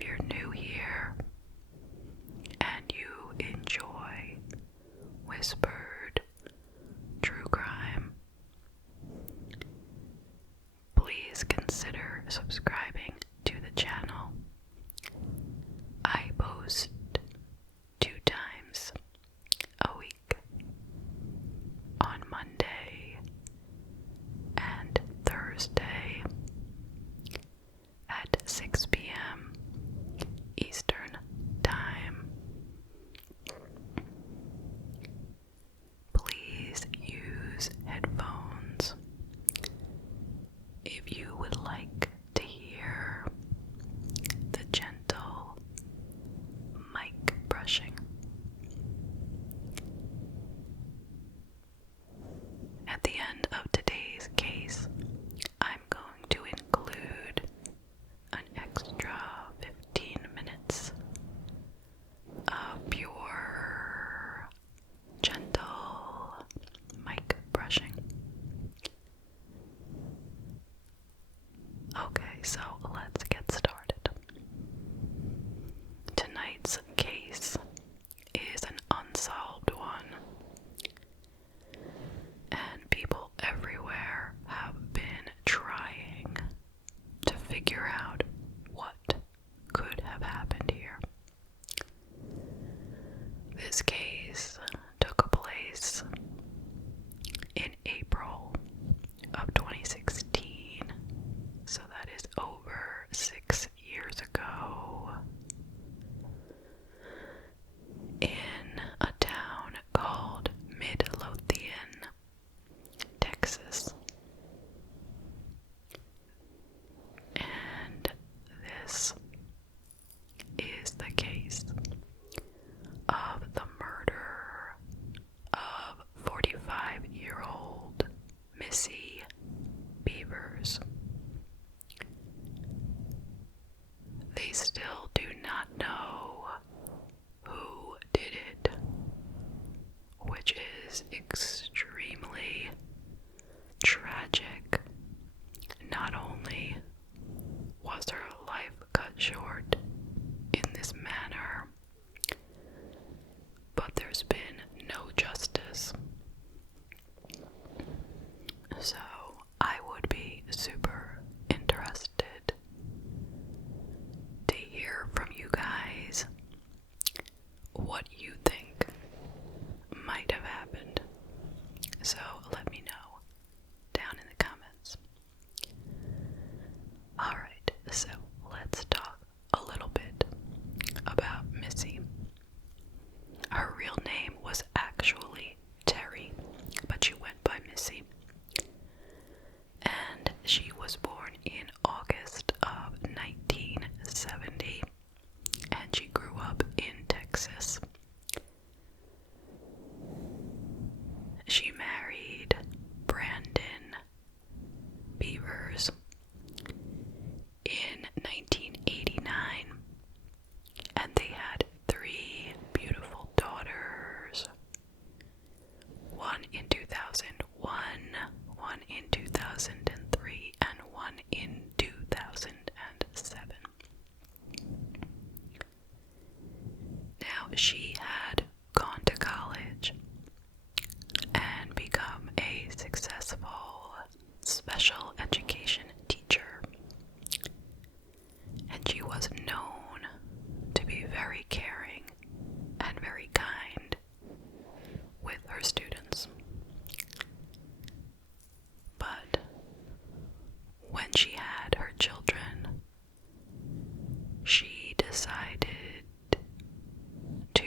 if you're new here and you enjoy whispered true crime, please consider subscribing to the channel. I post 2 times a week, on Monday and Thursday at 6 p.m. Eastern Time. Please use headphones if you would like to hear the gentle mic brushing. At the end of today's case, I'm going to include an extra 15 minutes of pure, gentle mic brushing. Okay, so let's get started. Tonight's case is an unsolved one, and people everywhere have been trying to figure out what could have happened here. This case took place in April of 2016, so that is over 6 years ago, in a town called Midlothian, Texas. And this is the case of the murder of 45-year-old Missy Bevers. They still do not know who did it, which is extremely tragic. Not only was her life cut short in this manner, but there's been no justice. So I would be super interested to hear from you guys what you think might have happened. So let me know down in the comments. Alright, so let's talk a little bit about Missy. Her real name was actually Terry, but she went by Missy. And she was born in August of 1970, and she grew up in Texas. She married Brandon Bevers in 1989, and they had 3 beautiful daughters. One in 2001, one in 2003, and one in 2007. Now, she had gone to college and become a successful special education teacher, and she was known to be very caring and very kind with her students. But when she had her children, she decided to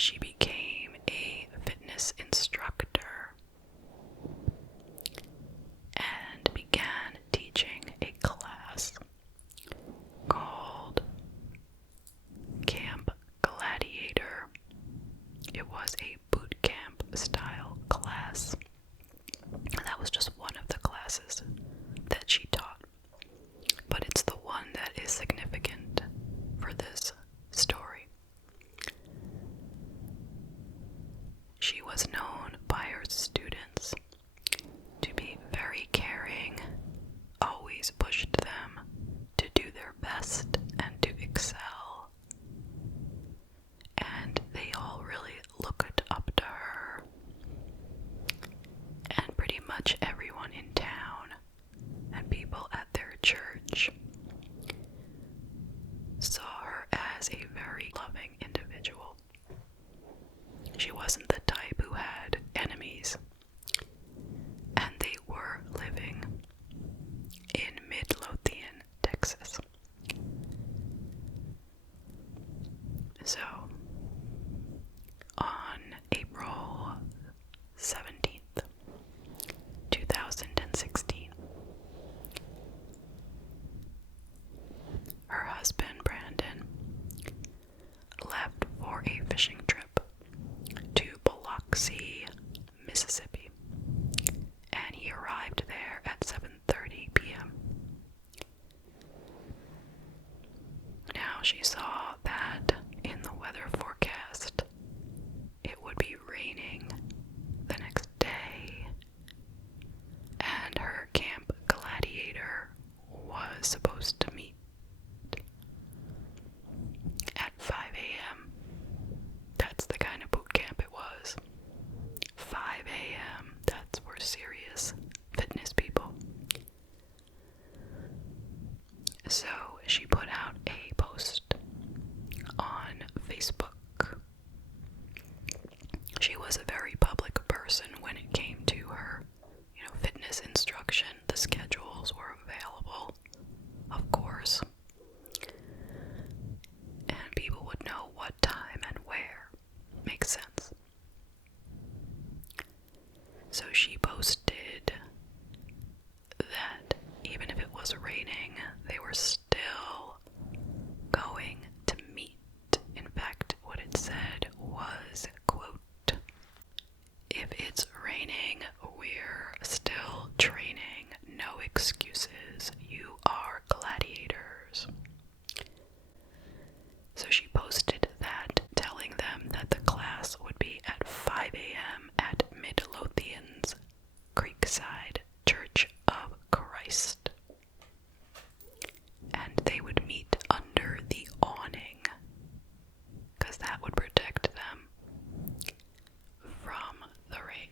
she became a fitness instructor and began teaching a class called Camp Gladiator. It was a boot camp style class. And that was just one of the classes that she taught. But it's the one that is significant for this story. She was known by her students to be very caring, always pushed them to do their best and to excel. And they all really looked up to her. And pretty much everyone in town and people at their church saw her as a very loving individual. She wasn't the type who had enemies, and they were living in Midlothian, Texas. So, on April 17th, 2016, her husband, Brandon, left for a fishing trip to Biloxi, Mississippi, and he arrived there at 7:30 p.m. Now, she saw that in the weather forecast it would be raining the next day, and her Camp Gladiator was supposed to meet at 5 a.m. That's the kind of boot camp it was. 5 a.m. That's for serious fitness people. So she put out a post on Facebook. She was a very public person when it came to her, fitness instruction. The schedules were available, of course. And people would know what time and where. Makes sense. So she posted that even if it was raining, they were still going to meet. In fact, what it said was, quote, "If it's raining, we're still training. No excuses. You are gladiators." So she posted that, telling them that the class would be at 5 a.m. at Midlothian's Creekside Church of Christ. And they would meet under the awning, because that would protect them from the rain.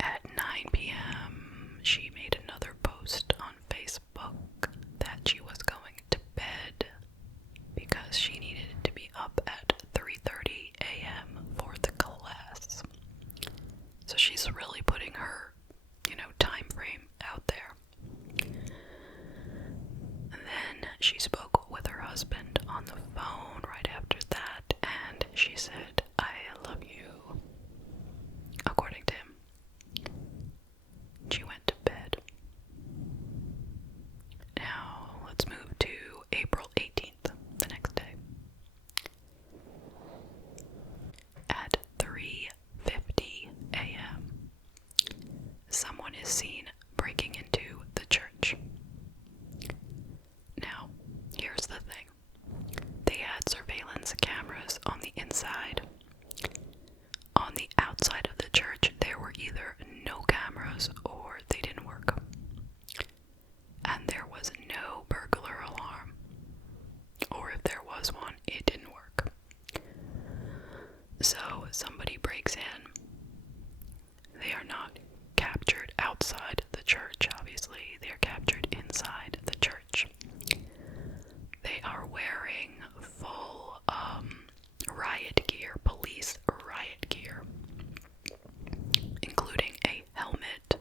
At 9 p.m., she made another post on Facebook that she was going to bed because she needed to be up at 3:30 a.m. for the class. So she's really putting her, time frame out there. And then she spoke with her husband on the phone right after that, and she said, "I love you," according to him. She went to bed. Now, let's move to April 18th, the next day. At 3:50 a.m., someone is seen breaking into the church. Now, here's the thing. They had surveillance cameras on the inside. On the outside of the church, there were either no cameras or they didn't work. And there was no burglar alarm. Or if there was one, it didn't work. So somebody breaks in. They are not captured outside the church, obviously. They are captured inside the church. They are wearing full riot gear, police riot gear, including a helmet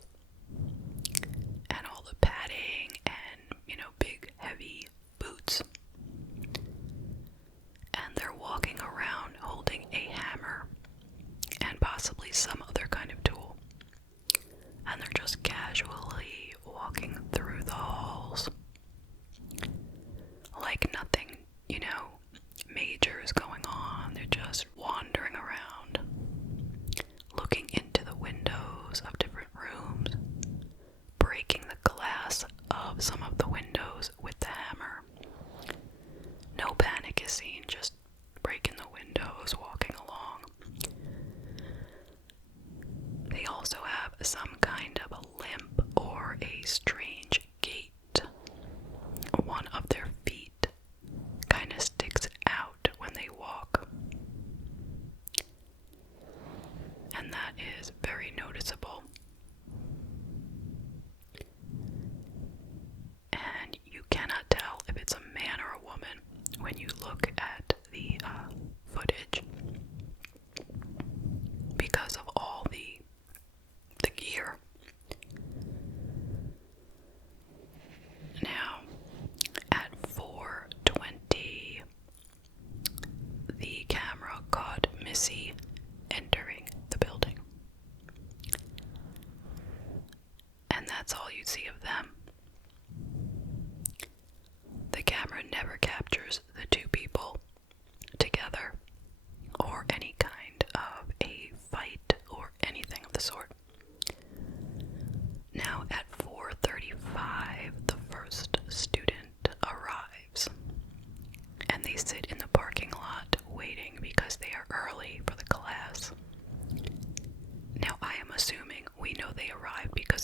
and all the padding and, big heavy boots. And they're walking around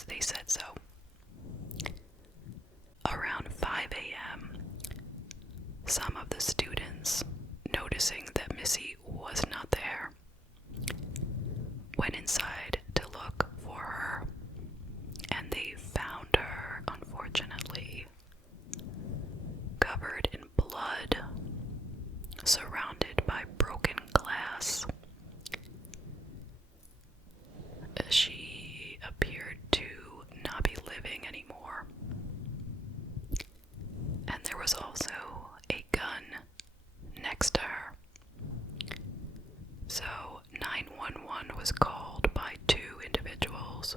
because they said so. Around 5 a.m., some of the students, noticing that Missy was not there, went inside to look for her, and they found her, unfortunately, covered in blood, surrounded by broken glass. She appeared to not be living anymore. And there was also a gun next to her. So 911 was called by 2 individuals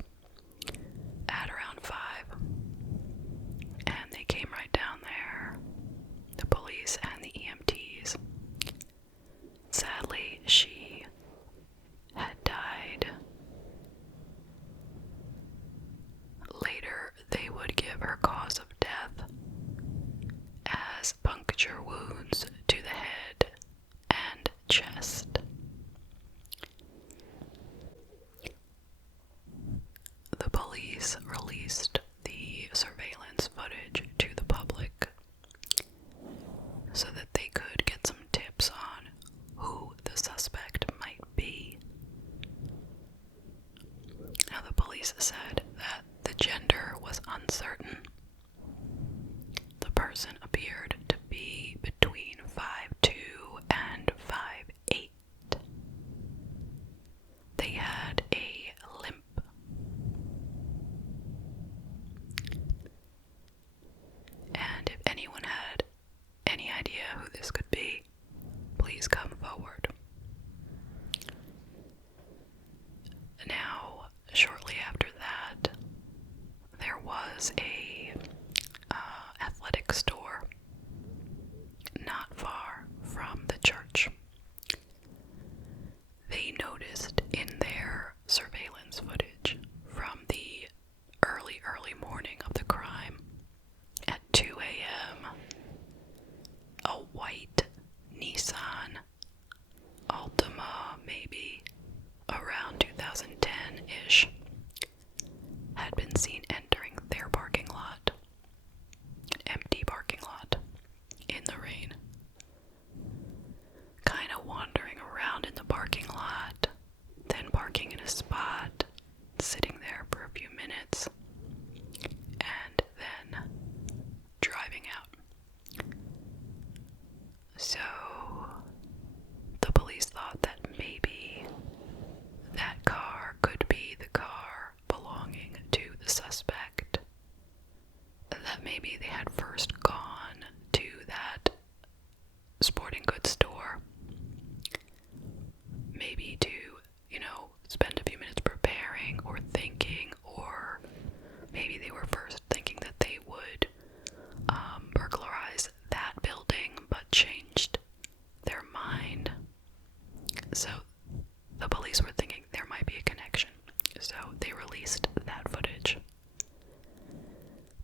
at around 5. And they came right down there, the police and the EMTs. Sadly, she had died. Later, they would give her cause of death as puncture wounds to the head and chest. The police released the surveillance footage to the public so that they could get some tips on who the suspect might be. Now, the police said that the gender was uncertain. The person appeared to be between 5'2" and 5'8". They had a limp. And if anyone had any idea who this could be, please come forward. Now, shortly after that, there was a athletic store not far from the church. They noticed in their surveillance footage from the early morning of the crime at 2 a.m., a white Nissan Altima, maybe around 2010-ish, had been seen entering their parking lot, an empty parking lot, in the rain. Kind of wandering around in the parking lot, then parking in a spot, sitting there for a few minutes, and then driving out. So, the police thought that maybe that car could be the car belonging to the suspect. That maybe they had first gone to that sporting goods store, maybe to, spend a few minutes preparing or thinking, or maybe they were first thinking that they would burglarize that building, but changed their mind. So the police were thinking there might be a connection. So they released that footage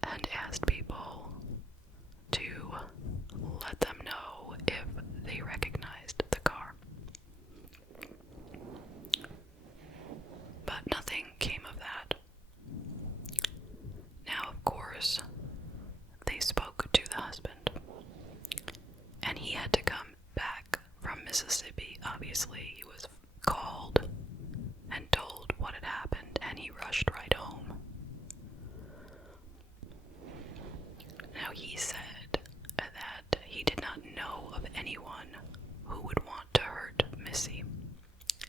and asked people to let them know if they recognized the car. But nothing came of that. Now, of course, they spoke to the husband, and he had to come back from Mississippi. Obviously, he was called and told what had happened, and he rushed right home. Now, he said that he did not know of anyone who would want to hurt Missy,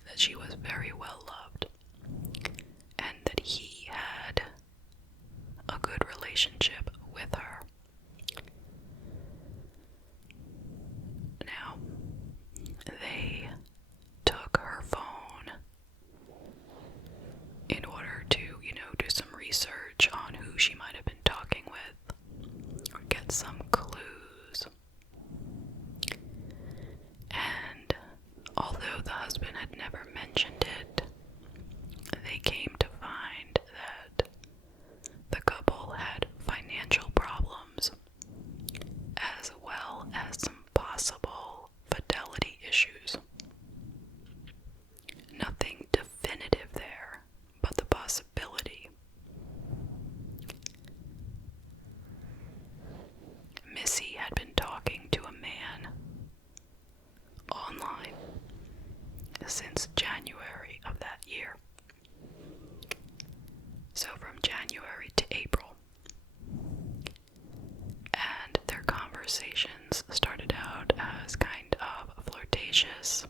that she was very well loved, and that he had a good relationship with her. Now, they took her phone in order to, do some research on who she might have been talking with, or get some clues. And although the husband had never mentioned it, they came to find that the couple had financial problems, as well as some possible since January of that year. So from January to April. And their conversations started out as kind of flirtatious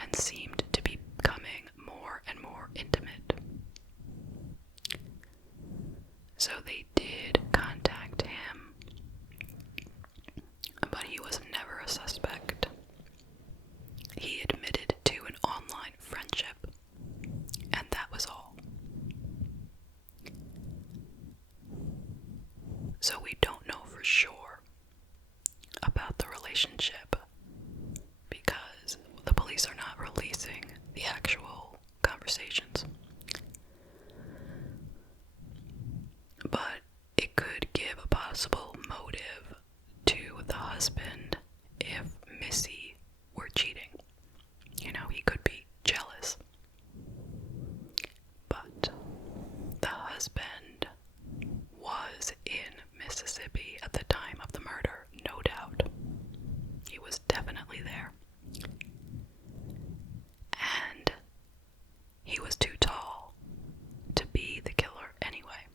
and seemed to be becoming more and more intimate. So they did contact him, but he was never a suspect. He admitted to an online friendship, and that was all. So we don't know for sure about the relationship because the police are not releasing the actual conversations. But it could give a possible motive to the husband if Missy were cheating. You know, he could be jealous. But the husband was in Mississippi at the time of the murder, no doubt. He was definitely there. And he was too tall to be the killer anyway.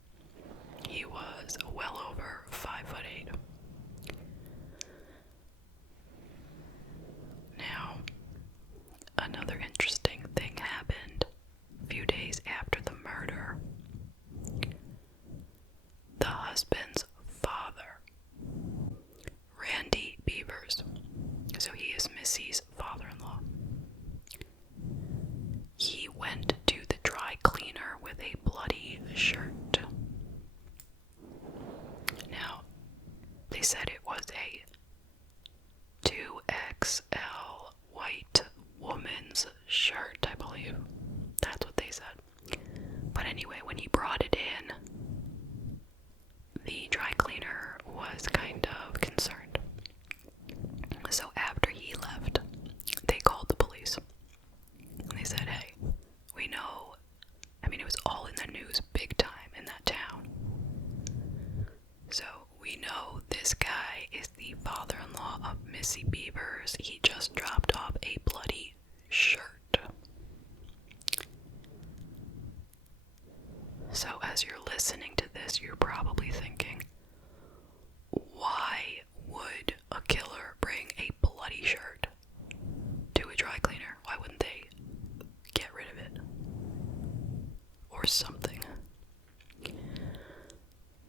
He was well over 5'8". Now, another interesting thing happened a few days after the murder. The husband's father, Randy Bevers, so he is Missy's father-in-law, he went to the dry cleaner with a bloody shirt. Now, they said it was a 2XL white woman's shirt, I believe. That's what they said. But anyway, when he brought it in, the dry cleaner was kind of concerned. So after he left, they called the police. And they said, hey, we know, it was all in the news big time in that town. So we know this guy is the father-in-law of Missy Bevers. He just dropped off a bloody shirt. So as you're listening to this, you're probably thinking, why would a killer bring a bloody shirt to a dry cleaner? Why wouldn't they get rid of it? Or something.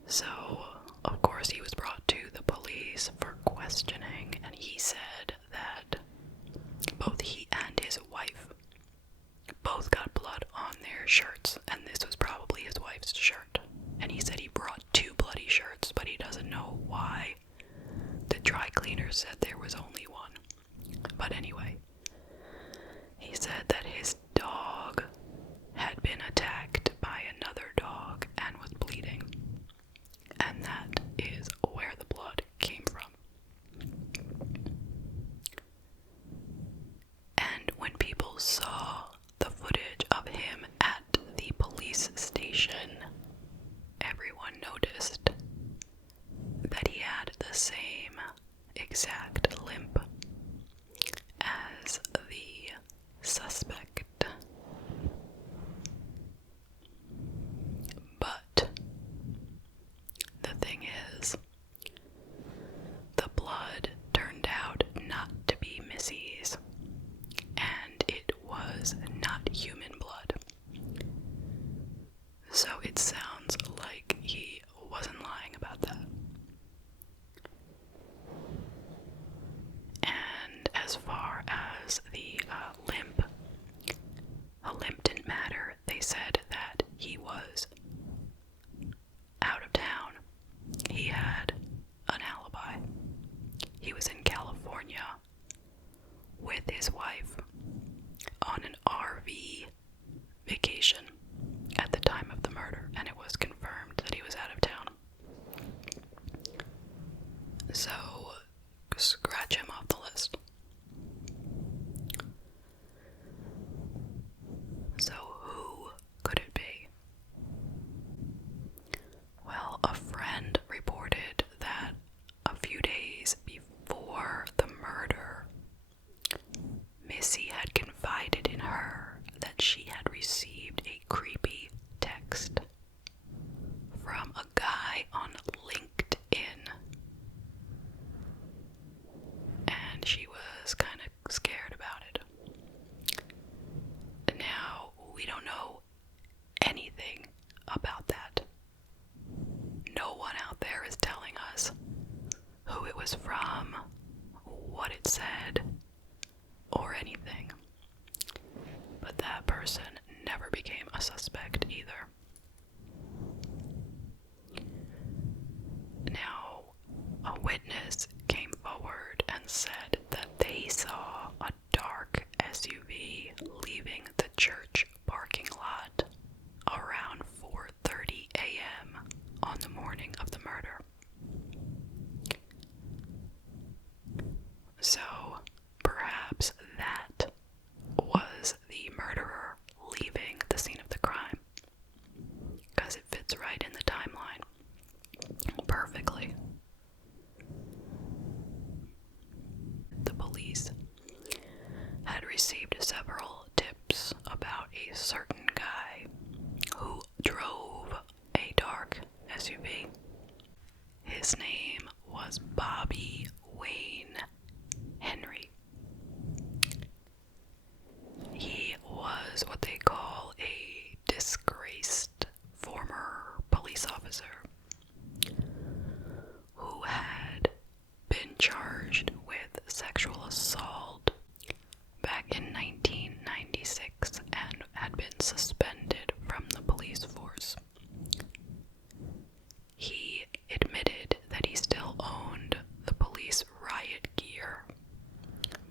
So, of course, he was brought to the police for questioning, and he said that both he and his wife both got blood on their shirts, and this was probably his wife's shirt. And he said he brought 2 bloody shirts, but he doesn't know why the dry cleaner said there was only one. But anyway, he said that his dog had been attacked by another dog and was bleeding. And that is where the blood came from. And when people saw the footage of him at the police station, everyone noticed that he had the same exact limp as the suspect. But the thing is, the blood turned out not to be Missy's, and it was not human blood. So it sounds like he wasn't lying about that. And as far as the limp, a limp didn't matter. They said that he was out of town. He had an alibi. He was in California with his wife on an RV vacation at the time of the murder, and it was confirmed that he was out of town. So, scratch him off the list. So, who could it be? Well, a friend reported that a few days before the murder, Missy had confided said that they saw a dark SUV leaving the church parking lot around 4:30 a.m. on the morning of the murder. So, perhaps that was the murderer leaving the scene of the crime, because it fits right in the timeline perfectly. The police had received several tips about a certain guy who drove a dark SUV. His name was Bobby Wayne Henry. He was what they call a disgraced former police officer who had been charged with sexual assault back in 1996 and had been suspended from the police force. He admitted that he still owned the police riot gear,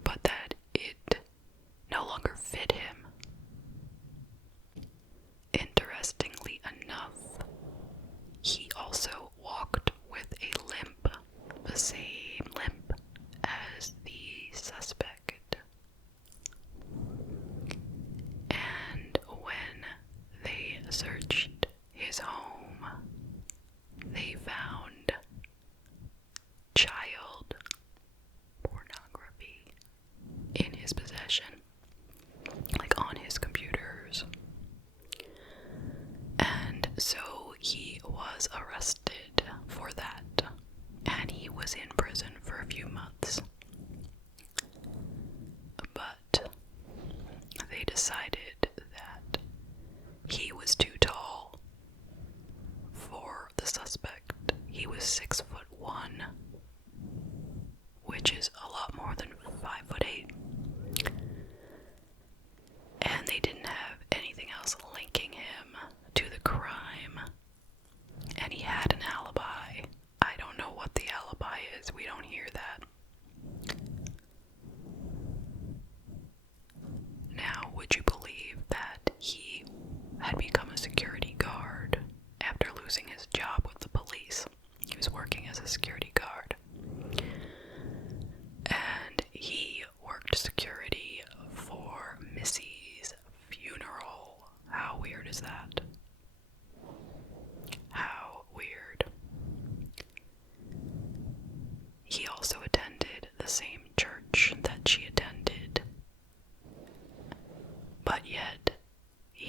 but that it no longer fit him. Interestingly enough, he also walked with a limp, the same limp as the suspect. And when they searched his home, they found child pornography in his possession, like on his computers. And so he was arrested for that, and he was in prison for a few months. But they decided that he was too tall for the suspect. He was 6'1", which is a lot more than 5'8". And they didn't have anything else linking him to the crime. And he had an alibi. I don't know what the alibi is. We don't hear that. Now, would you believe that he had become a security guard after losing his job with the police? He was working as a security guard. And he worked security for Missy's funeral. How weird is that? How weird. He also attended the same church that she attended. But yet,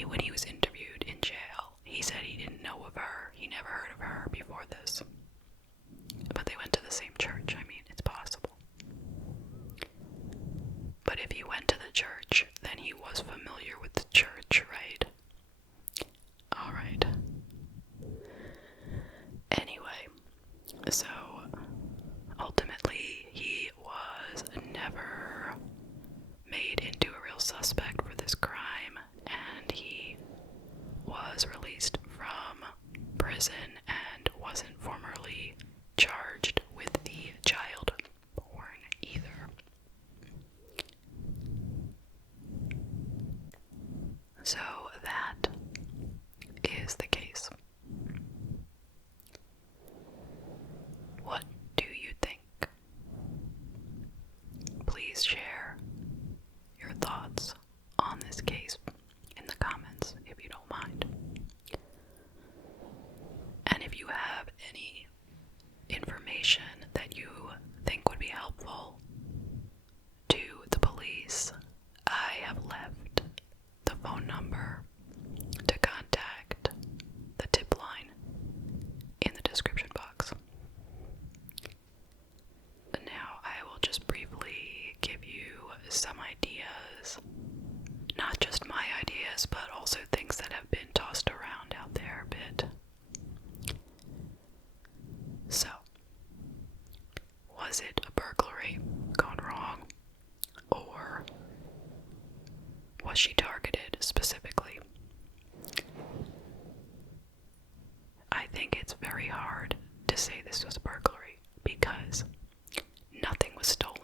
when he was interviewed in jail, he said he didn't know of her. He never heard of her before this. But they went to the same church. I mean, it's possible. But if he went to the church, then he was familiar with the church, right? Alright. Anyway, so ultimately he was never made into a real suspect for this crime, and he was released from prison and wasn't formally charged with the child porn either. So that is the case. What do you think? Please share your thoughts on this case in the comments if you don't mind. And if you have any information that you think would be helpful to the police, I have left the phone number to contact the tip line in the description box. Now I will just briefly give you some ideas, not just my ideas, but also things that have been tossed around out there a bit. So, was it a burglary gone wrong? Or was she targeted specifically? I think it's very hard to say this was a burglary because nothing was stolen.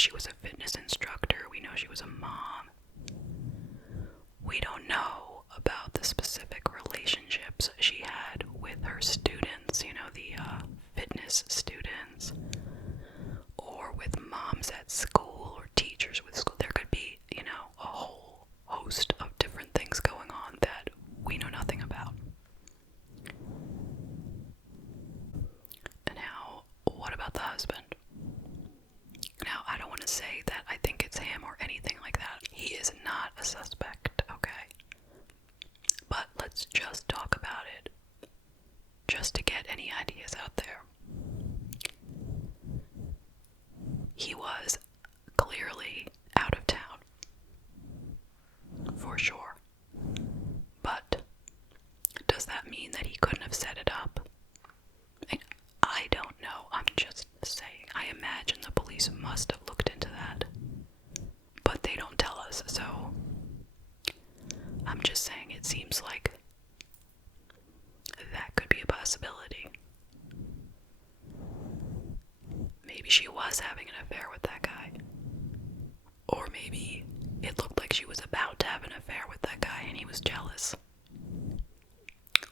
she was a fitness instructor. We know she was a mom. We don't know about the specific relationships she had with her students, you know, the fitness students, or with moms at school, or teachers with school. There could be, you know, a whole host of different things going on that we know nothing about. Now, what about the husband? Now, I don't want to say that I think it's him or anything like that. He is not a suspect, okay? But let's just talk about it, just to get any ideas out there. He was clearly out of town, for sure. But does that mean that he couldn't have set it up? I don't know. I'm just saying. I imagine the police must have looked into that. But they don't tell us, so I'm just saying it seems like that could be a possibility. Maybe she was having an affair with that guy. Or maybe it looked like she was about to have an affair with that guy and he was jealous.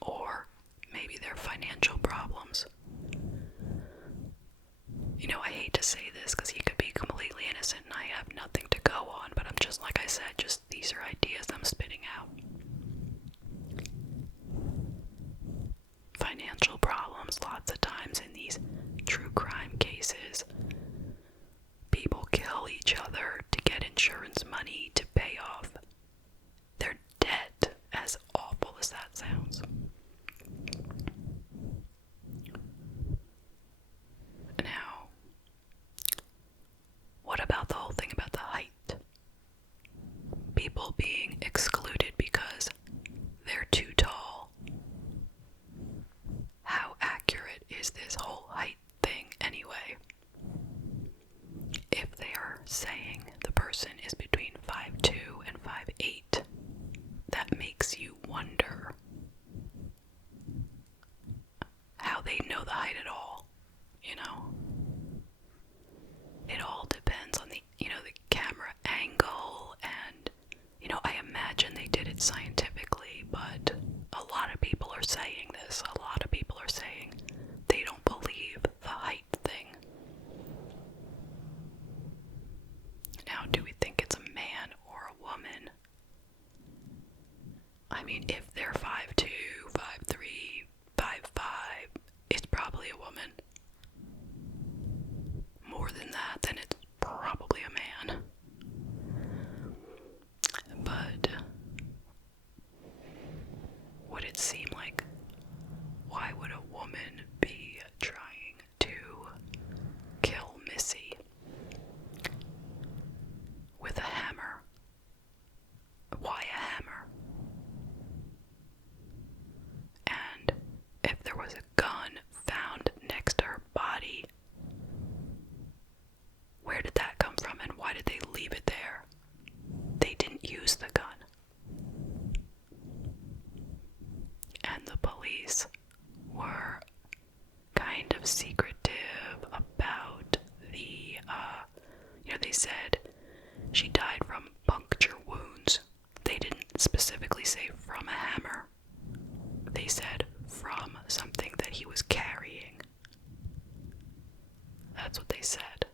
Or maybe their financial problems. You know, I hate to say this because he could be completely innocent and I have nothing to go on, but I'm just, like I said, just these are ideas I'm spitting out. Financial problems, lots of times in these true crime cases. People kill each other to get insurance money to pay off their debt, as awful as that sounds. Now, what about the whole thing about the height? People being excluded because they're too tall. How accurate is this whole height thing anyway? If they are saying the person is between 5'2" and 5'8", that makes you wonder how they know the height at all, you know? It all depends on the, you know, the camera angle, and, you know, I imagine they did it scientifically, but a lot of people are saying this. A lot of people are saying they don't believe the height thing. Now, do we think it's a man or a woman? I mean, if they're 5'2", 5'3", 5'5", it's probably a woman. More than that, then it's probably a man. But would it seem like, why would a woman be trying to kill Missy with a hammer? Why a hammer? And if there was a gun found next to her body, where did that come from and why did they leave it there? They didn't use the gun. And the police were kind of secretive about the, you know, they said she died from puncture wounds. They didn't specifically say from a hammer. They said from something that he was carrying. That's what they said.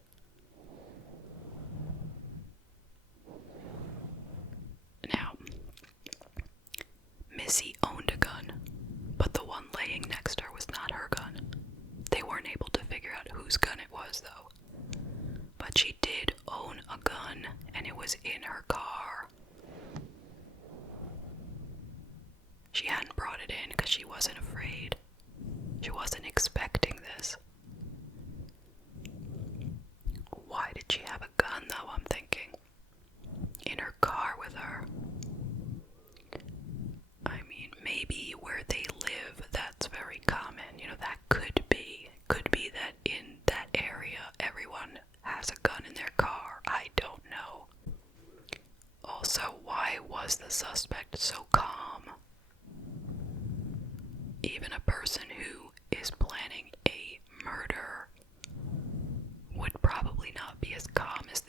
Now, Missy owned a gun, but the one laying next to her was not her gun. They weren't able to figure out whose gun it was, though. But she did own a gun, and it was in her car. She hadn't brought it in because she wasn't afraid. She wasn't expecting this. Why did she have a gun, though, I'm thinking? In her car with her. I mean, maybe where they live, that's very common. You know, that could be that in that area, everyone has a gun in their car. I don't know. Also, why was the suspect so calm? Even a person who is planning a murder would probably not be as calm as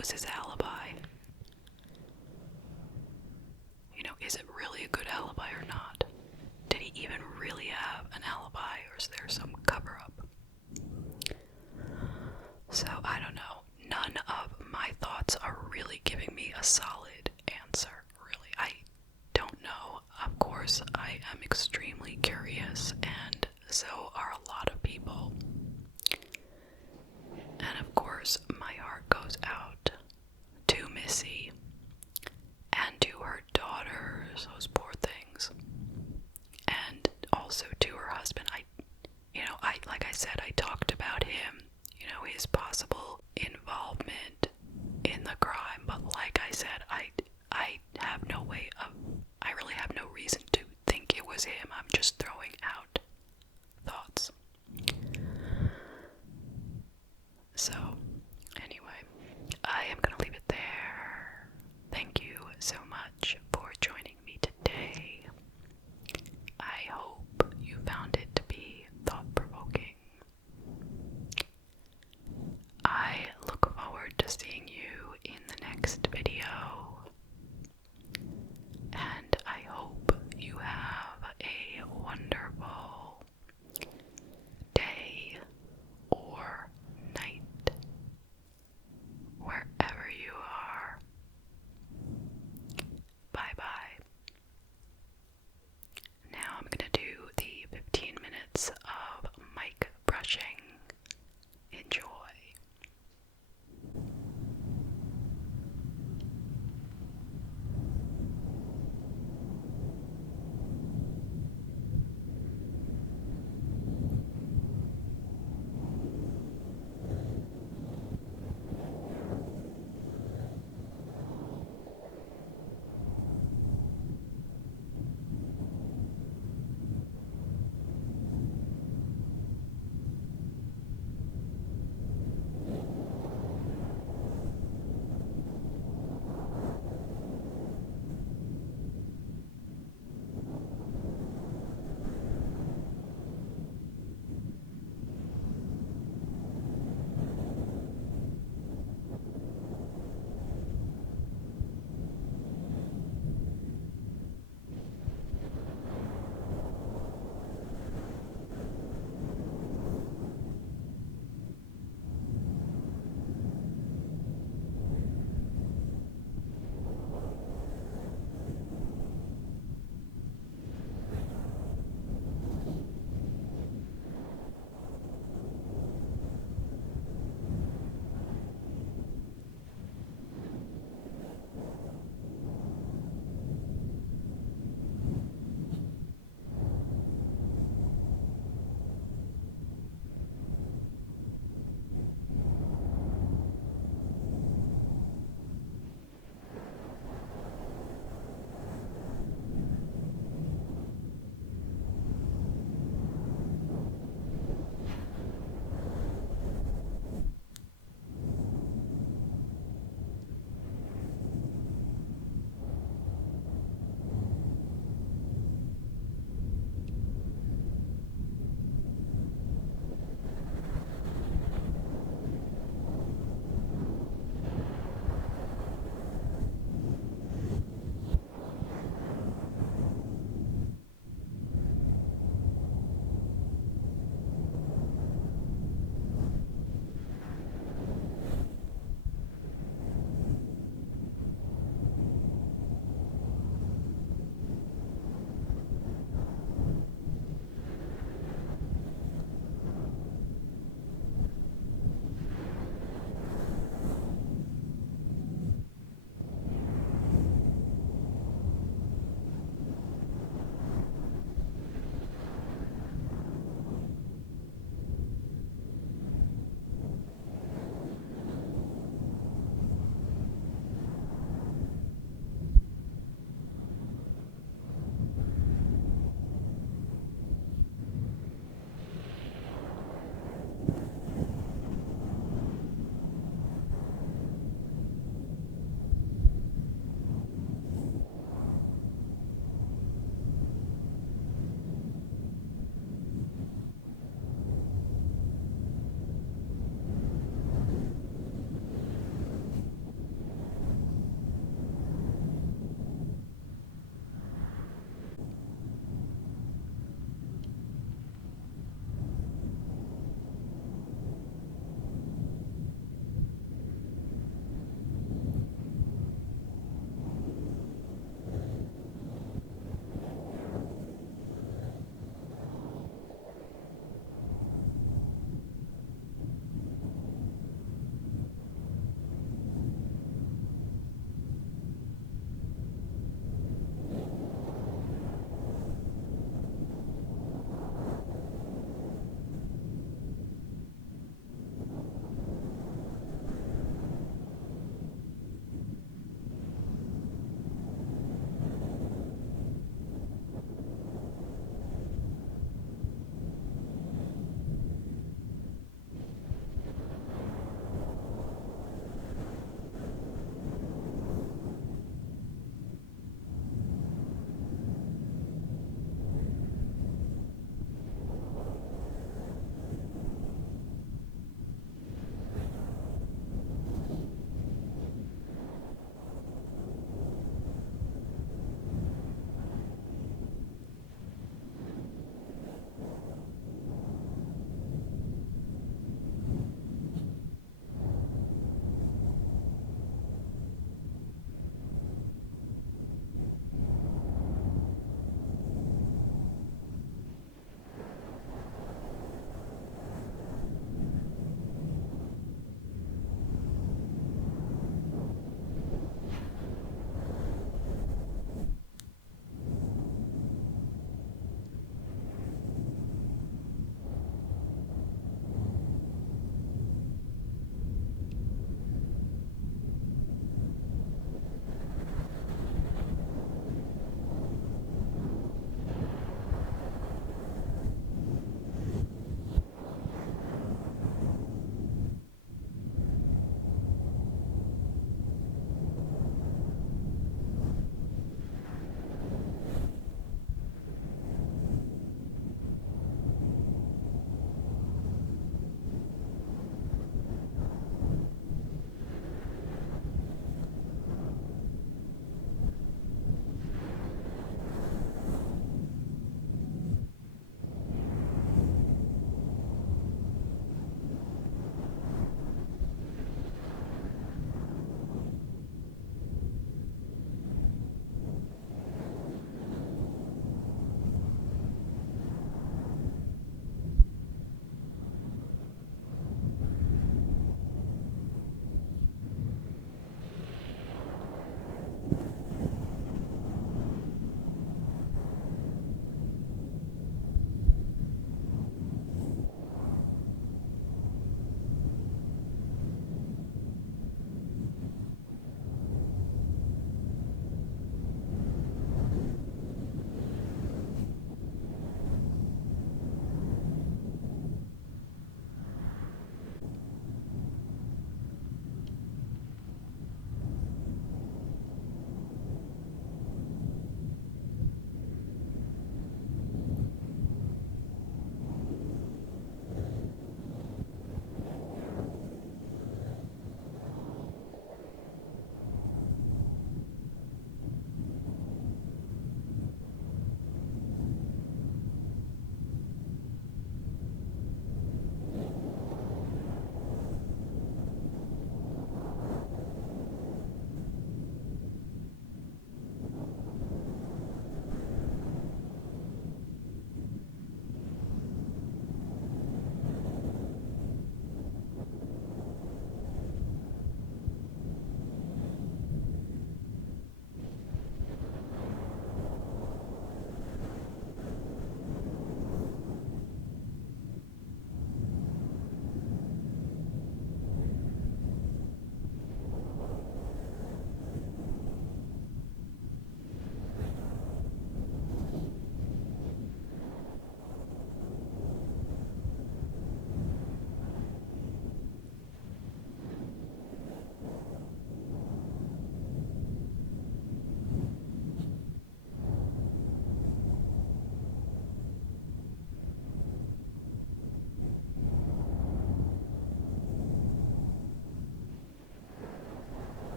was his alibi? You know, is it really a good alibi or not? Did he even really have an alibi, or is there some cover-up? So, I don't know. None of my thoughts are really giving me a solid answer, really. I don't know. Of course, I am extremely curious, and so are a lot of people. And of course, my heart goes out to Missy and to her daughters, those poor things, and also to her husband. Like I said, I talked about him, his possible involvement in the crime, but like I said, I have no way of, I really have no reason to think it was him. I'm just throwing out thoughts. So,